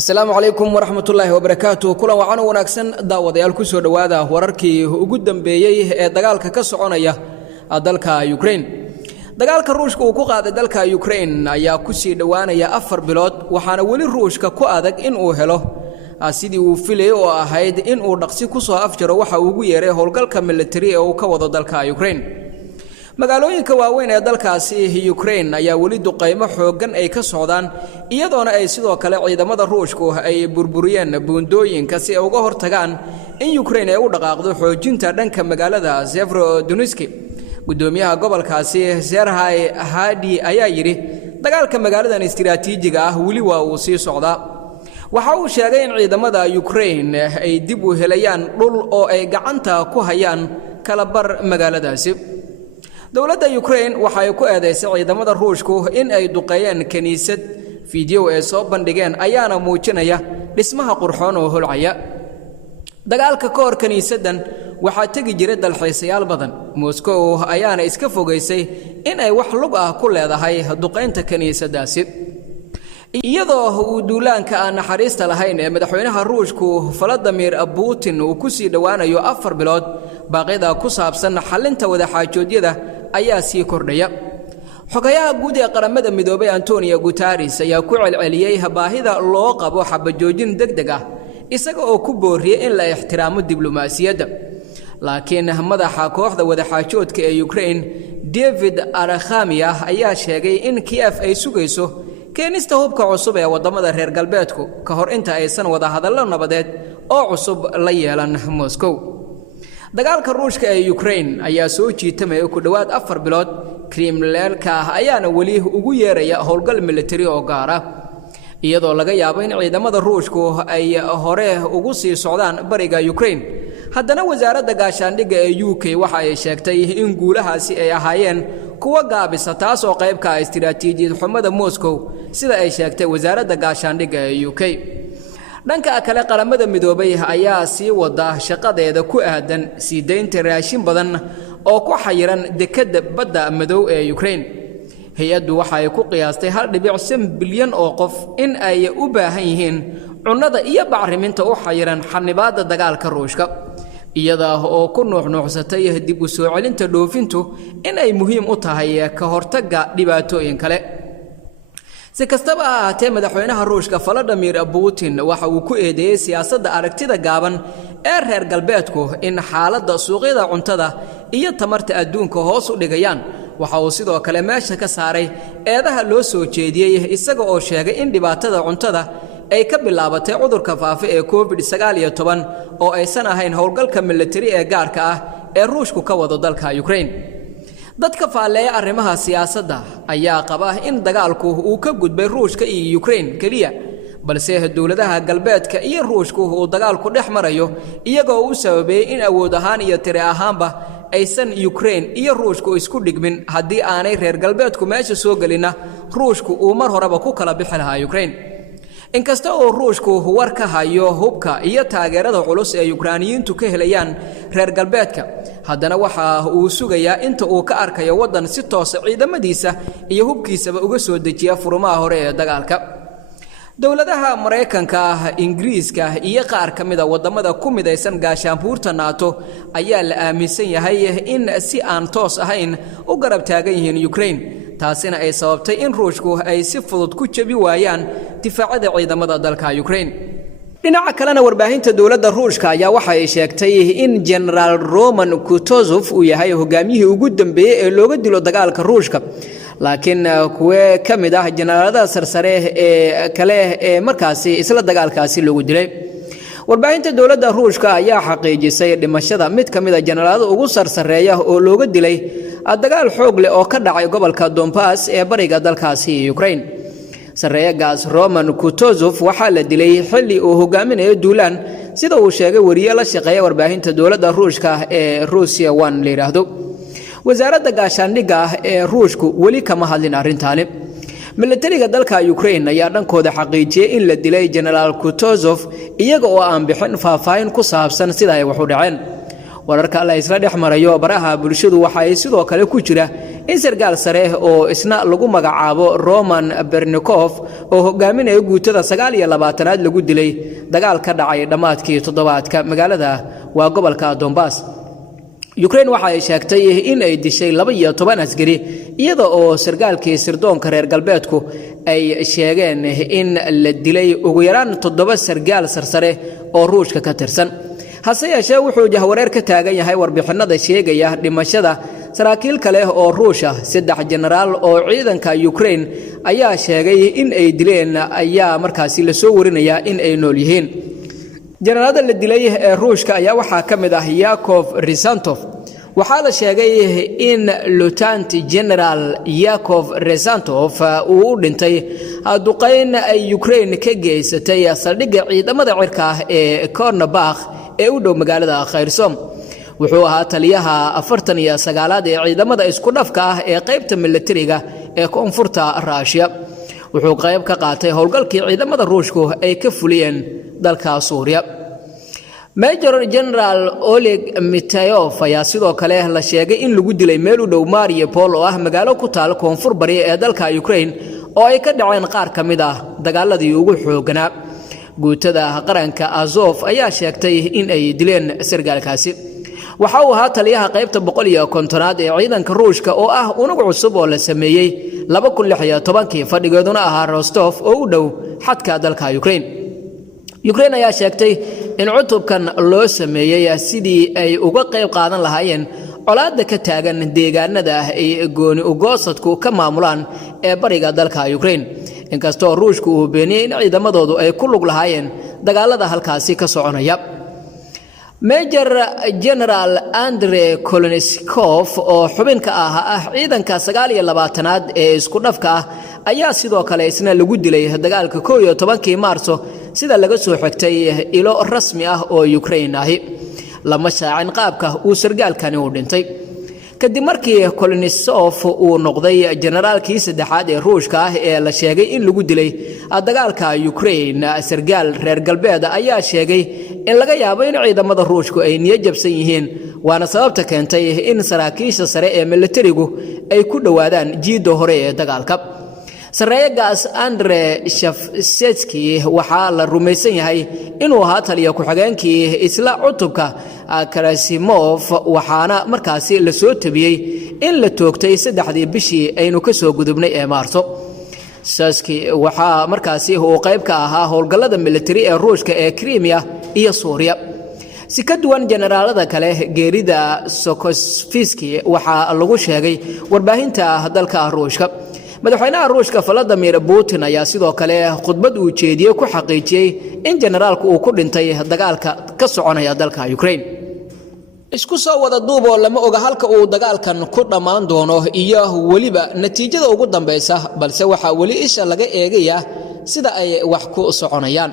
السلام عليكم ورحمة الله وبركاته. كل وعنا ونكسن دعوة يالكو سود وادا وركي وجودن بيجي دجالك كسرعنايا دالك يوكرين. دجالك الروش كوكا دالك يوكرين يا كسي دوانا يا أفر بلاد وحنا ولي الروش كقادك إن أوهله أسيدي وفيلي وهيد إن أورنقسي كسر أفجر وحوجي هولكال كملتري أو كوضا دالك يوكرين. magaalooyinka waaweyn ee dalkaasi Ukraine ayaa wali duqeymo xoogan ay ka socdaan iyadoona ay sidoo kale ciidamada Ruushku ay burburiyeen buundooyinka si ay uga hortagaan in Ukraine ay u dhaqaaqdo xoojinta dhanka magaalada Severodonetsk. gudoomiyaha gobolkaasi Serhiy Hadi ayaa yiri dagaalka magaaladan istiraatiijiga ah wali waa uu sii socdaa. waxa uu sheegay in ciidamada Ukraine ay dib u helayaan dhul oo ay gacanta ku hayaan kala bar magaaladaasi. dawladda Ukraine waxay ku eedeysay ciidamada Ruushku in ay duqeeyeen kaniisad fiidiyoo ay soo bandhigeen ayaana muujinaya dhismaha qurxoon oo holcaya. dagaalka ka hor kaniisadan waxa tagi jiray dalxiisayaal badan. Moscow ayaana iska fogeysay in ay wax lug ah ku leedahay duqeynta kaniisadaasi. iyadoo uu duulaanka aan naxariista lahayn ee madaxweynaha Ruushku Vladimir Putin uu ku sii dhawaanayo 4 bilood baaqida ku saabsan xalinta wada xaajoodyada ayaa sii kordhaya. xogayaha guud ee qaramada midoobay Antonio Guterres ayaa ku celceliyay baahida loo qabo xabajoojin degdeg ah isaga oo ku booriyay in la ixtiraamo diblomaasiyadda. laakiin madaxa kooxda wada xaajoodka ee Ukraine David Arkhamiya ayaa sheegay in Kiev ay sugayso keenista hubka cusub ee wadamada reer galbeedku ka hor inta aysan wada hadallo nabadeed oo cusub la yeelan Moscow. dagaalka Ruushka ee Ukraine ayaa soo jiitamay ku dhawaad 4 bilood. Kremlin-ka ayaana wali ugu yeeraya howlgal military oo gaar ah iyadoo laga yaabo in ciidamada Ruushku ay hore ugu sii socdaan bariga Ukraine. haddana wasaaradda gaashaandhigga ee UK waxa ay sheegtay in guulahaasi ay ahaayeen kuwa gaabisa taas oo qayb ka ah istiraatiijiyad xumada Moscow sida ay sheegtay wasaaradda gaashaandhigga ee UK. dhanka kale qaramada midoobay ayaa sii wada shaqadeeda ku aadan sii deynta raashin badan oo ku xayiran dekada badda madow ee Ukraine. hay'addu waxa ay ku qiyaastay 1.5 bilyan oo qof in ay u baahan yihiin cunnada iyo bacriminta u xayiran xanibaadda dagaalka Ruushka iyada oo ku nuuxnuuxsatay dib u soo celinta dhoofintu in ay muhiim u tahay ka hortagga dhibaatooyin kale. si kastaba ha ahaatee madaxweynaha Ruushka Vladimir Putin waxa uu ku eedeeyay siyaasadda aragtida gaaban ee reer galbeedku in xaaladda suuqyada cuntada iyo tamarta adduunka hoos u dhigayaan. waxa uu sidoo kale meesha ka saaray eedaha loo soo jeediyay isaga oo sheegay in dhibaatada cuntada ay ka bilaabatay cudurka faafa ee COVID-19 oo aysan ahayn howlgalka military ee gaarka ah ee Ruushku ka wado dalka Ukraine. dadka faaleeya arrimaha siyaasadda ayaa qaba in dagaalku uu ka gudbay Ruushka iyo Ukraine kaliya balse dawladaha galbeedka iyo Ruushku uu dagaalku dhex marayo iyagoo u sababay in awood ahaan iyo tiri ahaanba aysan Ukraine iyo Ruushku isku dhigmin haddii aanay reer galbeedku meesha soo galina Ruushku uu mar horeba ku kala bixi lahaa Ukraine. inkasta oo Ruushku war ka hayo hubka iyo taageerada culus ee Ukrainiyiintu ka helayaan reer galbeedka haddana waxa uu sugayaa inta uu ka arkayo wadan si toos ah ciidamadiisa iyo hubkiisaba uga soo dejiya furmaha hore ee dagaalka. dawladaha Mareykanka, Ingiriiska iyo qaar ka mid ah wadamada ku midaysan gaashaanbuurta NATO ayaa la aaminsan yahay in si aan toos ahayn u garab taagan yihiin Ukraine taasina ay sababtay in Ruushku ay si fudud ku jabi waayaan difaacada ciidamada dalka Ukraine. dhinaca kalena warbaahinta dawladda Ruushka ayaa waxa ay sheegtay in General Roman Kutuzov uu yahay hogaamiyihii ugu dambeeyay ee looga dilo dagaalka Ruushka. laakiin kuwa kamid ah generaalada sarsare ee kale ee markaasi isla dagaalkaasi loogu dilay. warbaahinta dawladda Ruushka ayaa xaqiijisay dhimashada mid kamid ah generaalada ugu sarsareeya oo looga dilay dagaal xoog leh oo ka dhacay gobolka Donbass ee bariga dalkaasi Ukraine. sareeyagaas Roman Kutuzov waxa la dilay xilli uu hogaaminayo duulaan sida uu sheegay wariye la shaqeeya warbaahinta dawladda Ruushka ee Russia 1 leeyahay. wasaaradda gaashaandhigga ee Ruushku wali kama hadlin arrintaani. militariga dalka Ukraine ayaa dhankooda xaqiijiyay in la dilay General Kutuzov iyaga oo aan bixin faahfaahin ku saabsan sida ay wax u dhaceen. wararka la isla dhexmarayo baraha bulshadu waxa ay sidoo kale ku jira in sargaal sare oo isna lagu magacaabo Roman Bernikov oo hogaaminaya guutada 29aad lagu dilay dagaal ka dhacay dhamaadkii toddobaadka magaalada waa gobolka Donbass. Ukraine waxa ay sheegtay in ay dishay 12 askari iyada oo sargaalkii sirdoonka reer galbeedku ay sheegeen in la dilay ugu yaraan 7 sargaal sarsare oo Ruushka ka tirsan. hase yeeshee wuxuu jahwareer ka taagan yahay warbixinada sheegaya dhimashada saraakiil kale oo Ruusha 3 jenaraal oo ciidanka Ukraine ayaa sheegay in ay dileen ayaa markaasi la soo warinaya in ay nool yihiin. jenaraalada la dilay ee Ruushka ayaa waxaa ka mid ah Yakov Rezantov. waxaa la sheegay in Lieutenant General Yakov Rezantov uu u dhintay duqeyn ay Ukraine ka geysatay saldhigga ciidamada cirka ee Kornebakh ee u dhow magaalada Kherson. wuxuu ahaa taliyaha 49aad ee ciidamada isku dhafka ah ee qaybta militariga ee koonfurta Russia. wuxuu qayb ka qaatay howlgalkii ciidamada Ruushku ay ka fuliyeen dalka Suuriya. Major General Oleg Mitayov ayaa sidoo kale la sheegay in lagu dilay meel u dhow Mariupol oo ah magaalo ku taal koonfur bari ee dalka Ukraine oo ay ka dhaceen qaar ka mid ah dagaaladii ugu xooganaa. guutada qaranka Azov ayaa sheegtay in ay dileen sargaalkaasi. waxa uu ahaa taliyaha qaybta 150aad ee ciidanka Ruushka oo ah unug cusub oo la sameeyay 2016 fadhigeeduna ahaa Rostov oo u dhow xadka dalka Ukraine. Ukraine ayaa sheegtay in cutubkan loo sameeyay sidii ay uga qayb qaadan lahaayeen colaadda ka taagan deegaanada ay gooni u goosadku ka maamulaan ee bariga dalka Ukraine. inkastoo Ruushku uu beeniyay in ciidamadoodu ay ku lug lahaayeen dagaalada halkaasi ka soconaya. Major General Andrei Kolesnikov oo xubin ka ah ciidanka 29aad ee isku dhafka ah ayaa sidoo kale isna lagu dilay dagaalka 11 Maarso sida laga soo xigtay ilo rasmi ah oo Ukraine ahi. lama shaacin qaabka uu sargaalkani u dhintay. kadib markii Kolesnikov uu noqday generaalkii 3aad ee Ruushka ah ee la sheegay in lagu dilay dagaalka Ukraine, sargaal reer galbeed ayaa sheegay in laga yaabo in ciidamada Ruushku ay niyad jabsan yihiin waana sababta keentay in saraakiisha sare ee militarigu ay ku dhawaadaan jiido hore ee dagaalka. sareegaas Andrei Shavsetsky waxa la rumaysan yahay inuu ahaa taliye ku-xigeenkii isla cutubka Krasimov waxaana markaasi la soo tabiyay in la toogtay 3 bishii aynu ka soo gudubnay ee Maarso. Shavsetsky waxa markaasi uu qayb ka ahaa howlgallada militari ee Ruushka ee Crimea iyo Suuriya. si ka duwan generaalada kale geerida Sokolsky waxa lagu sheegay warbaahinta dalka Ruushka. madaxweynaha Ruushka Vladimir Putin ayaa sidoo kale khudbad uu jeediyay ku xaqiijiyay in generaalku uu ku dhintay dagaalka ka soconaya dalka Ukraine. isku soo wada duubo lama oga halka uu dagaalkan ku dhamaan doono iyo waliba natiijada ugu dambaysa balse waxa wali isha laga eegaya sida ay wax ku soconayaan.